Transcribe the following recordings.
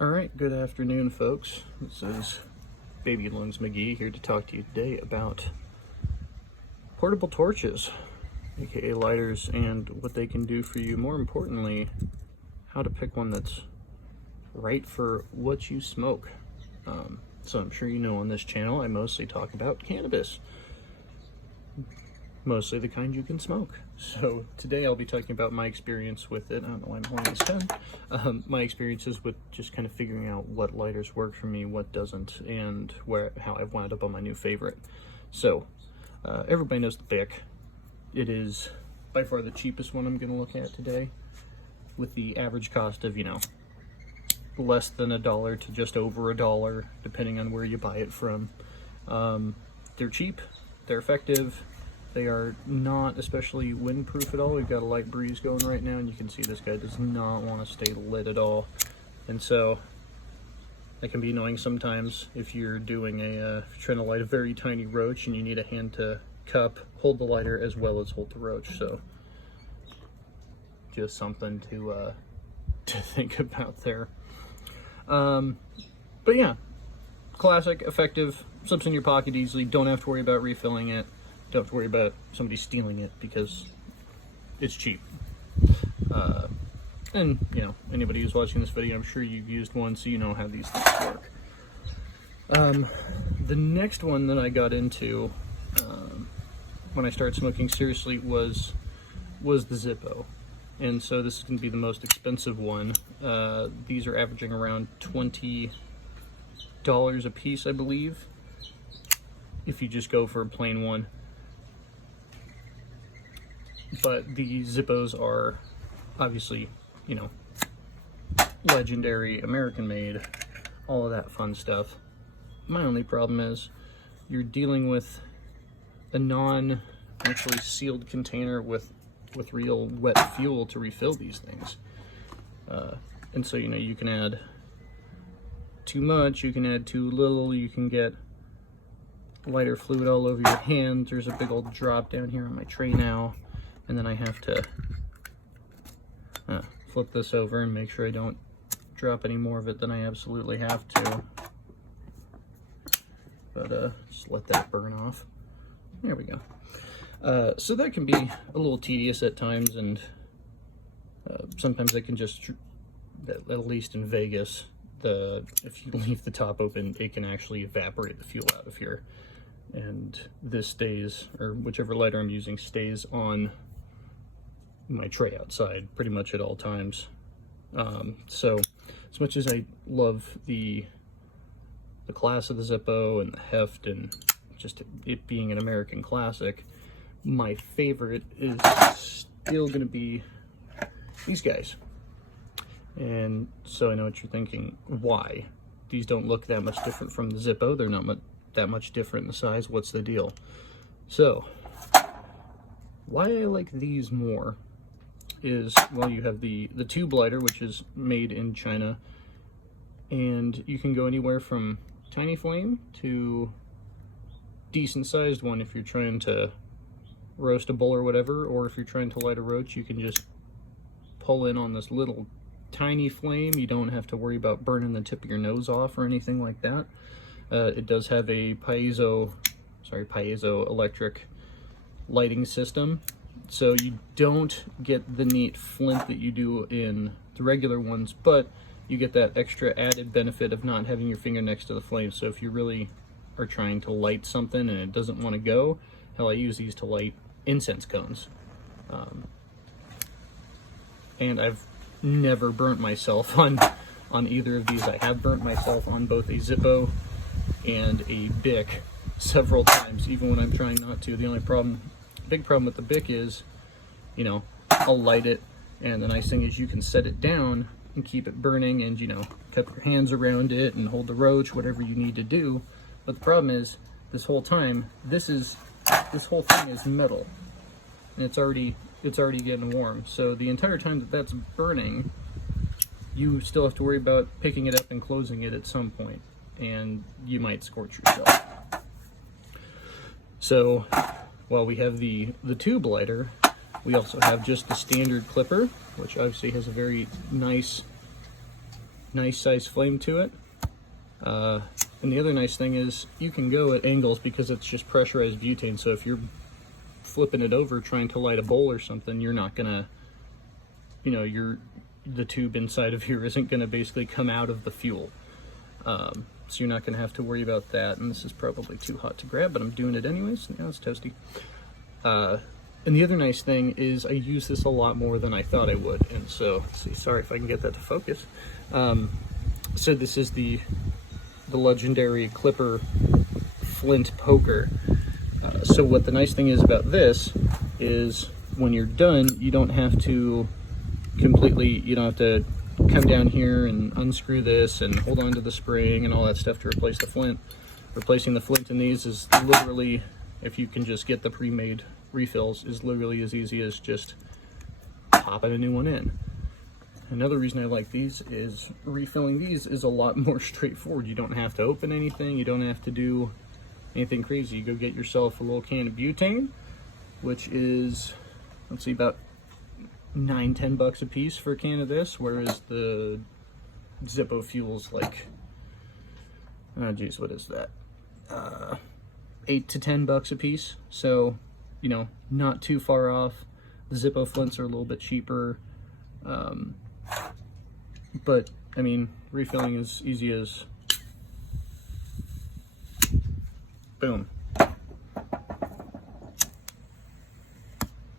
All right, good afternoon, folks. This is Baby Lungs McGee here to talk to you today about portable torches, aka lighters, and what they can do for you. More importantly, how to pick one that's right for what you smoke. So I'm sure you know on this channel I mostly talk about cannabis, mostly the kind you can smoke. So today I'll be talking about my experience with it. I don't know why I'm holding this pen. My experiences with just kind of figuring out what lighters work for me, what doesn't, and how I've wound up on my new favorite. So everybody knows the BIC. It is by far the cheapest one I'm going to look at today, with the average cost of, less than $1 to just over $1, depending on where you buy it from. They're cheap, they're effective. They are not especially windproof at all. We've got a light breeze going right now, and you can see this guy does not want to stay lit at all. And so that can be annoying sometimes if you're doing if you're trying to light a very tiny roach and you need a hand to cup, hold the lighter as well as hold the roach. So just something to think about there. But yeah, classic, effective, slips in your pocket easily. Don't have to worry about refilling it. Don't have to worry about somebody stealing it because it's cheap. And anybody who's watching this video, I'm sure you've used one, so you know how these things work. The next one that I got into when I started smoking seriously was the Zippo. And so this is going to be the most expensive one. These are averaging around $20 a piece, I believe, if you just go for a plain one. But the Zippos are obviously, legendary, American-made, all of that fun stuff. My only problem is you're dealing with a non-actually sealed container with real wet fuel to refill these things. And so, you can add too much, you can add too little, you can get lighter fluid all over your hands. There's a big old drop down here on my tray now. And then I have to flip this over and make sure I don't drop any more of it than I absolutely have to. But just let that burn off. There we go. So that can be a little tedious at times, and sometimes I can just, at least in Vegas, if you leave the top open, it can actually evaporate the fuel out of here. And this stays, or whichever lighter I'm using, stays on my tray outside pretty much at all times. So as much as I love the class of the Zippo and the heft and just it being an American classic, my favorite is still going to be these guys. And so I know what you're thinking. Why? These don't look that much different from the Zippo. They're not that much different in the size. What's the deal? So why I like these more is, well, you have the tube lighter, which is made in China, and you can go anywhere from tiny flame to decent sized one if you're trying to roast a bull or whatever, or if you're trying to light a roach, you can just pull in on this little tiny flame. You don't have to worry about burning the tip of your nose off or anything like that. It does have a piezo electric lighting system, so you don't get the neat flint that you do in the regular ones, but you get that extra added benefit of not having your finger next to the flame. So if you really are trying to light something and it doesn't want to go, hell, I use these to light incense cones. And I've never burnt myself on either of these. I have burnt myself on both a Zippo and a BIC several times, even when I'm trying not to. The only big problem with the BIC is, I'll light it, and the nice thing is you can set it down and keep it burning, and cup your hands around it and hold the roach, whatever you need to do. But the problem is, this whole time, this whole thing is metal, and it's already getting warm. So the entire time that that's burning, you still have to worry about picking it up and closing it at some point, and you might scorch yourself. So while we have the tube lighter, we also have just the standard clipper, which obviously has a very nice nice size flame to it. And the other nice thing is you can go at angles because it's just pressurized butane. So if you're flipping it over trying to light a bowl or something, you're not gonna, you know, the tube inside of here isn't gonna basically come out of the fuel. So you're not gonna have to worry about that. And this is probably too hot to grab, but I'm doing it anyways. Now it's toasty. And the other nice thing is I use this a lot more than I thought I would. And so, let's see, sorry if I can get that to focus. So this is the legendary Clipper flint poker. So what the nice thing is about this is when you're done, you don't have to you don't have to come down here and unscrew this and hold on to the spring and all that stuff to replace the flint. Replacing the flint in these is literally, if you can just get the pre-made refills, is literally as easy as just popping a new one in. Another reason I like these is refilling these is a lot more straightforward. You don't have to open anything, you don't have to do anything crazy. You go get yourself a little can of butane, which is, let's see, about $9-10 a piece for a can of this, whereas the Zippo fuel's like, oh geez, what is that? $8 to $10 a piece. So, you know, not too far off. The Zippo flints are a little bit cheaper. But I mean, refilling is easy as boom.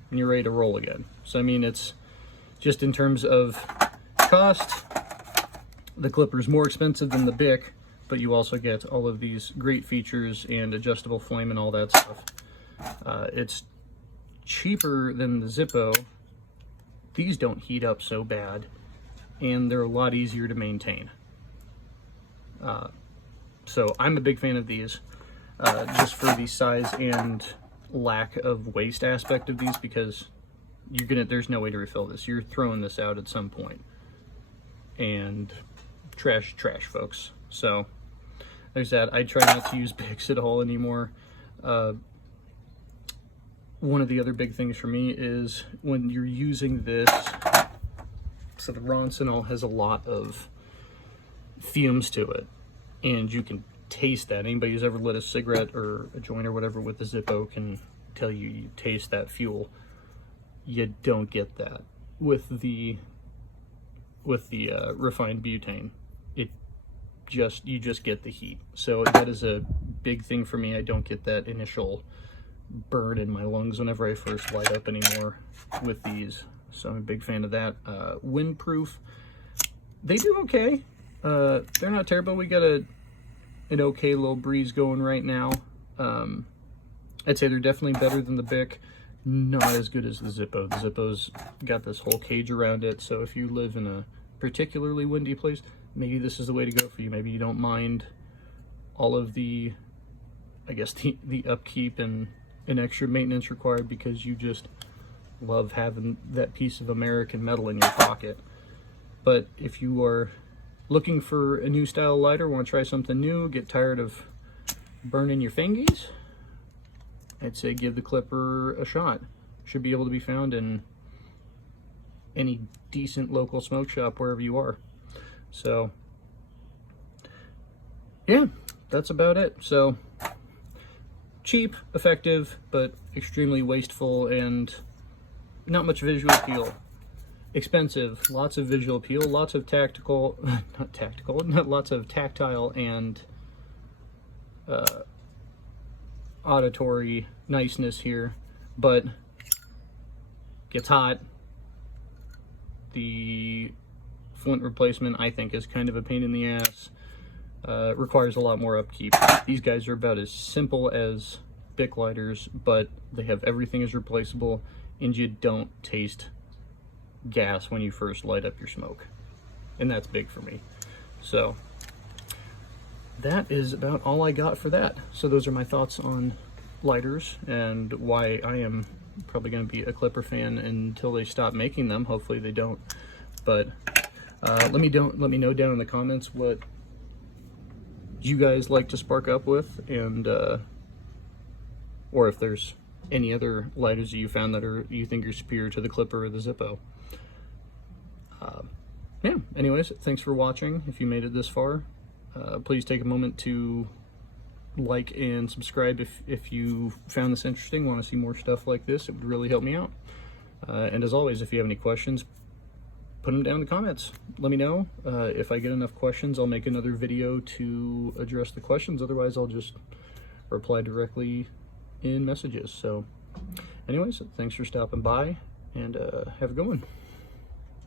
And you're ready to roll again. So I mean, it's just in terms of cost, the Clipper's more expensive than the BIC, but you also get all of these great features and adjustable flame and all that stuff. It's cheaper than the Zippo. These don't heat up so bad, and they're a lot easier to maintain. So I'm a big fan of these, just for the size and lack of waste aspect of these, because there's no way to refill this. You're throwing this out at some point, and trash, folks. So there's that. I try not to use BICs at all anymore. One of the other big things for me is when you're using this, so the Roncinol has a lot of fumes to it, and you can taste that. Anybody who's ever lit a cigarette or a joint or whatever with the Zippo can tell you taste that fuel. You don't get that with the refined butane. You just get the heat. So that is a big thing for me. I don't get that initial burn in my lungs whenever I first light up anymore with these. So I'm a big fan of that. Windproof, they do okay. They're not terrible. We got an okay little breeze going right now. I'd say they're definitely better than the BIC. Not as good as the Zippo. The Zippo's got this whole cage around it, so if you live in a particularly windy place, maybe this is the way to go for you. Maybe you don't mind all of the, I guess, the upkeep and extra maintenance required because you just love having that piece of American metal in your pocket. But if you are looking for a new style lighter, want to try something new, get tired of burning your fingies, I'd say give the Clipper a shot. Should be able to be found in any decent local smoke shop wherever you are. So yeah, that's about it. So cheap, effective, but extremely wasteful and not much visual appeal. Expensive, lots of visual appeal, lots of lots of tactile and auditory niceness here, but gets hot. The flint replacement, I think, is kind of a pain in the ass. Requires a lot more upkeep. These guys are about as simple as BIC lighters, but they have everything is replaceable, and you don't taste gas when you first light up your smoke, and that's big for me. So that is about all I got for that. So those are my thoughts on lighters and why I am probably going to be a Clipper fan until they stop making them. Hopefully they don't. But let me know down in the comments what you guys like to spark up with, and or if there's any other lighters that you found that you think are superior to the Clipper or the Zippo. yeah, anyways, thanks for watching. If you made it this far, please take a moment to like and subscribe if you found this interesting, want to see more stuff like this. It would really help me out. And as always, if you have any questions, put them down in the comments. Let me know. If I get enough questions, I'll make another video to address the questions. Otherwise, I'll just reply directly in messages. So anyways, thanks for stopping by, and have a good one.